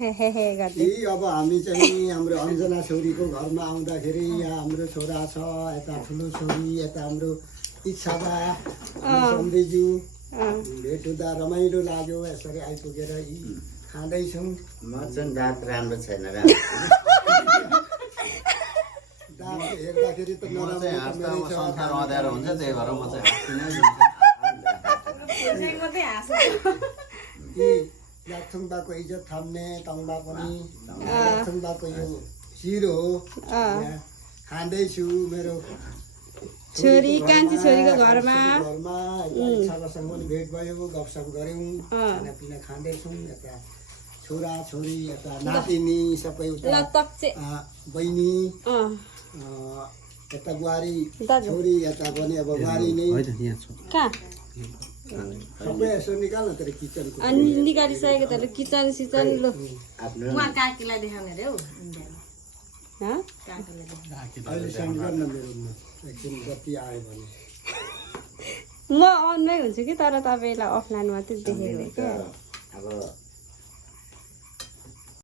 गर्दै अब हामी चाहिँ हाम्रो अञ्जना छोरीको घरमा आउँदाखेरि यहाँ हाम्रो छोरा छ यता ठुलो छोरी यता हाम्रो इच्छा बा सन्देज्यू भेट हुँदा रमाइलो लाग्यो यसरी आइपुगेर यी खाँदैछौँ म चाहिँ दाँत राम्रो छैन र दाम हेर्दाखेरि त नराम्रो हुन्छ त्यही भएर म चाहिँ याथुङबाको इज्जत थाम्ने तङबा पनि याथुङबाको यो शिरो हो खाँदैछु मेरो छोरी कान्छी छोरीको घरमा इच्छासँग पनि भेट भयो गफसफ गऱ्यौँ खानापिना खाँदैछौँ यता छोरा छोरी यता नातिनी सबै उता बहिनी यता बुहारी छोरी यता पनि अब बुहारी नै सबै यसो निकाल्न तर किचनको अनि निकालिसकेको त किचन सिचन ल काकीलाई देखाउने रे हौ अहिले सेन्ड गर्न मेरोमा एकछिन जति आयो भने म अनमै हुन्छु कि तर तपाईँलाई अफलाइन मात्रै देखेको क्या अब